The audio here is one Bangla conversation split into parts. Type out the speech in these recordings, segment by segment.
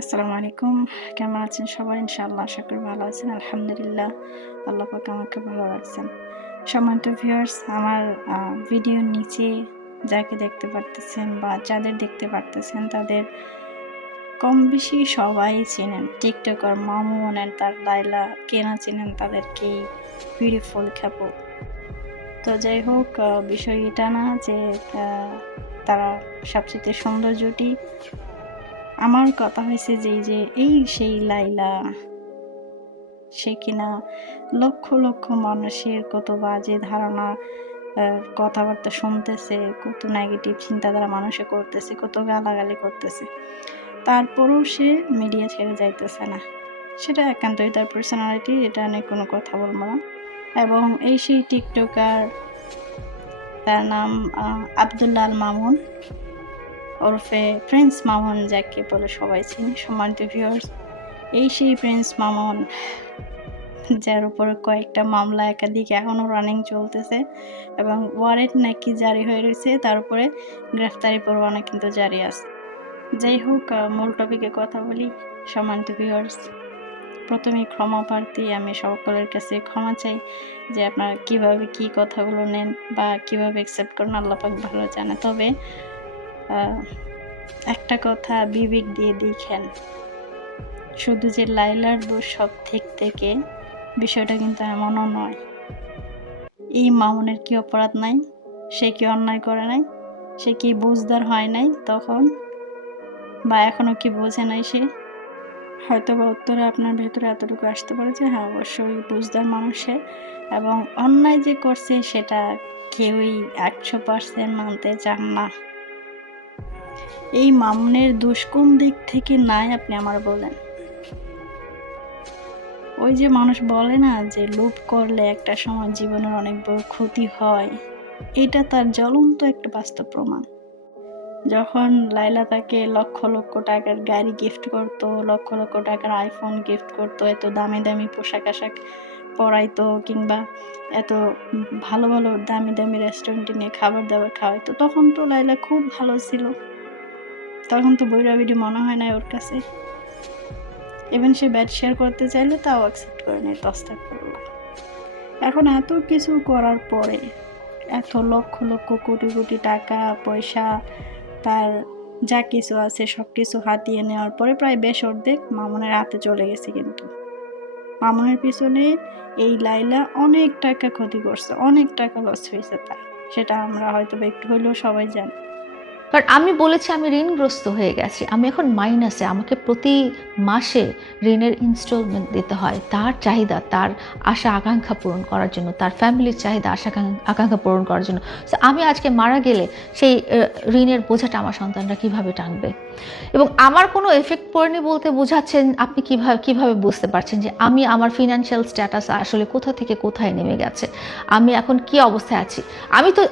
আসসালামু আলাইকুম। কেমন আছেন সবাই? ইনশাআল্লাহ আশা করি ভালো আছেন। আলহামদুলিল্লাহ আল্লাহ পাক আমাকে ভালো রাখছেন। সম্মানিত ভিউয়ার্স, আমার ভিডিওর নিচে যাকে দেখতে পারতেছেন বা যাদের দেখতে পারতেছেন তাদের কম বেশি সবাই চেনেন। টিকটকার মামুন অ্যান্ড তার লায়লা, কে না চেনেন তাদেরকেই বিউটিফুল কাপল। তো যাই হোক, বিষয় এটা না যে আ তারা সবচাইতে সুন্দর জুটি। আমার কথা হইছে যে এই সেই লায়লা, সে কিনা লক্ষ লক্ষ মানুষের কত বাজে ধারণা, কথাবার্তা শুনতেছে, কত নেগেটিভ চিন্তাধারা মানুষে করতেছে, কত গালাগালি করতেছে। তারপরেও সে মিডিয়া ছেড়ে যাইতেছে না। সেটা একান্তই তার পার্সোনালিটি, এটা নিয়ে কোনো কথা বলব না। এবং এই সেই টিকটকার, তার নাম আব্দুল্লাহ আল মামুন ওরফে প্রিন্স মামুন, যাকে বলে সবাই চিনি। সম্মানিত ভিউয়ার্স, এই সেই প্রিন্স মামুন, যার উপরে কয়েকটা মামলা একাধিক এখনো রানিং চলতেছে এবং ওয়ারেন্ট নাকি জারি হয়ে রয়েছে, তার উপরে গ্রেফতারি পরোয়ানা কিন্তু জারি আছে। যাই হোক, মূল টপিকে কথা বলি। সম্মানিত ভিউয়ার্স, প্রথমেই ক্ষমা প্রার্থী, আমি সকলের কাছে ক্ষমা চাই যে আপনারা কিভাবে কি কথাগুলো নেন বা কিভাবে অ্যাকসেপ্ট করেন, আল্লাহ পাক ভালো জানে। তবে একটা কথা বিবেক দিয়ে দেখেন, শুধু যে লায়লার দোষ সব দিক থেকে, বিষয়টা কিন্তু এমনও নয়। এই মামুনের কি অপরাধ নাই? সে কি অন্যায় করে নাই? সে কি বুঝদার হয় নাই তখন? বা এখনো কি বোঝে নাই সে? হয়তোবা উত্তরে আপনার ভেতরে এতটুকু আসতে পারে যে হ্যাঁ, অবশ্যই বুঝদার মানুষ সে, এবং অন্যায় যে করছে সেটা কেউই ১০০% মানতে চান না। এই মামুনের দোষ কোন দিক থেকে নাই আপনি আমার বলেন? ওই যে মানুষ বলে না যে লোভ করলে একটা সময় জীবনের অনেক বড় ক্ষতি হয়, এটা তার জ্বলন্ত একটা বাস্তব প্রমাণ। যখন লায়লা তাকে লক্ষ লক্ষ টাকার গাড়ি গিফট করতো, লক্ষ লক্ষ টাকার আইফোন গিফট করতো, এত দামি দামি পোশাক-আশাক পরাইতো, কিংবা এত ভালো ভালো দামি দামি রেস্টুরেন্টে নিয়ে খাবার দাবার খাওয়াইতো, তখন তো লায়লা খুব ভালো ছিল। তখন তো বৈরাবিডি মনে হয় নাই ওর কাছে। ইভেন সে বেড শেয়ার করতে চাইলে তাও অ্যাকসেপ্ট করে নাই, আস্তাগফিরুল্লাহ। এখন এত কিছু করার পরে, এত লক্ষ লক্ষ কোটি কোটি টাকা পয়সা, তার যা কিছু আছে সবকিছু হাতিয়ে নেওয়ার পরে প্রায় অর্ধেক মামুনের হাতে চলে গেছে। কিন্তু মামুনের পিছনে এই লায়লা অনেক টাকা ক্ষতি করছে, অনেক টাকা লস হয়েছে তার। সেটা আমরা হয়তো বা একটু হইলেও সবাই জানি। কারণ আমি বলেছি আমি ঋণগ্রস্ত হয়ে গেছি, আমি এখন মাইনাসে, আমাকে প্রতি মাসে ঋণের ইনস্টলমেন্ট দিতে হয় তার চাহিদা, তার আশা আকাঙ্ক্ষা পূরণ করার জন্য, তার ফ্যামিলির চাহিদা আকাঙ্ক্ষা পূরণ করার জন্য। তো আমি আজকে মারা গেলে সেই ঋণের বোঝাটা আমার সন্তানরা কিভাবে টানবে? এবং আমার কোনো এফেক্ট পড়েনি বলতে বোঝাচ্ছেন আপনি কিভাবে বুঝতে পারছেন যে আমি আমার ফিনান্সিয়াল স্ট্যাটাস আসলে কোথা থেকে কোথায় নেমে গেছে, আমি এখন কি অবস্থায় আছি?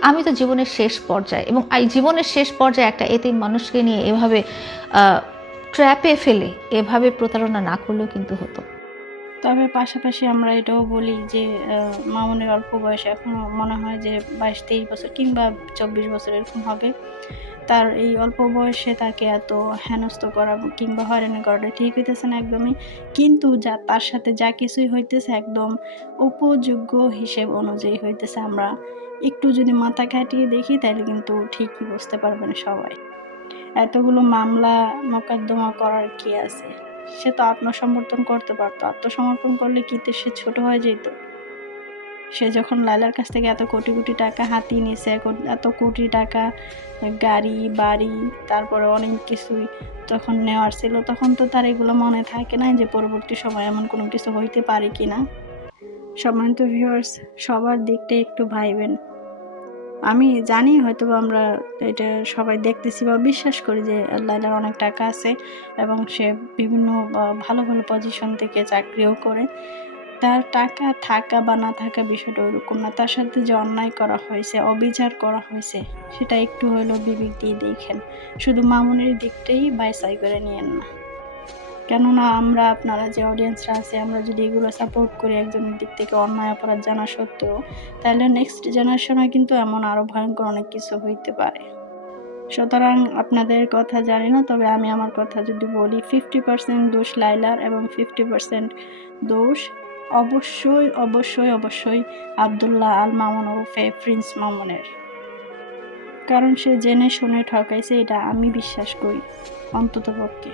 আমি তো জীবনের শেষ পর্যায়ে, এবং এই জীবনের শেষ পর্যায়ে একটা এতিম মানুষকে নিয়ে এভাবে ট্র্যাপে ফেলে এভাবে প্রতারণা না করলেও কিন্তু হতো। তবে পাশাপাশি আমরা এটাও বলি যে মামুনের অল্প বয়সে, এখনো মনে হয় যে ২২-২৩ বছর কিংবা ২৪ বছর এরকম হবে। তার এই অল্প বয়সে তাকে এত হেনস্থ করা কিংবা হয়রানি করাটা ঠিক হইতেছে না একদমই। কিন্তু তার সাথে যা কিছুই হইতেছে একদম উপযোগ্য হিসেব অনুযায়ী হইতেছে। আমরা একটু যদি মাথা খাটিয়ে দেখি তাইলে কিন্তু ঠিকই বুঝতে পারবেন সবাই। এতগুলো মামলা মোকদ্দমা করার কি আছে? সে তো আত্মসমর্পণ করতে পারত। আত্মসমর্পণ করলে কি সে ছোট হয়ে যেত? সে যখন লায়লার কাছ থেকে এত কোটি কোটি টাকা হাতিয়ে নিছে, এত কোটি টাকা গাড়ি, বাড়ি, তারপরে অনেক কিছুই যখন নেওয়ার ছিল, তখন তো তার এগুলো মনে থাকে নাই যে পরবর্তী সময়ে এমন কোনো কিছু হইতে পারে কিনা? সম্মানিত ভিউয়ার্স, সবার দিকটা একটু ভাইবেন। আমি জানি হয়তোবা আমরা এটা সবাই দেখতেছি বা বিশ্বাস করি যে লায়লার অনেক টাকা আছে এবং সে বিভিন্ন ভালো ভালো পজিশন থেকে চাকরিও করে। তার টাকা থাকা বা না থাকা বিষয়টা ওরকম না। তার সাথে যে অন্যায় করা হয়েছে, অবিচার করা হয়েছে, সেটা একটু হইলেও বিবেক দিয়ে দেখেন। শুধু মামুনের দিকটাই বাছাই করে নিয়েন না। কেননা আমরা, আপনারা যে অডিয়েন্সরা আছে, আমরা যদি এগুলো সাপোর্ট করি একজনের দিক থেকে অন্যায় অপরাধ জানা সত্ত্বেও, তাহলে নেক্সট জেনারেশনে কিন্তু এমন আরো ভয়ঙ্কর অনেক কিছু হইতে পারে। সুতরাং আপনাদের কথা জানি না, তবে আমি আমার কথা যদি বলি 50% দোষ লাইলার এবং 50% দোষ অবশ্যই আব্দুল্লাহ আল মামুন ওরফে প্রিন্স মামুনের। কারণ সে জেনে শুনে ঠকাইছে, এটা আমি বিশ্বাস করি অন্ততপক্ষে।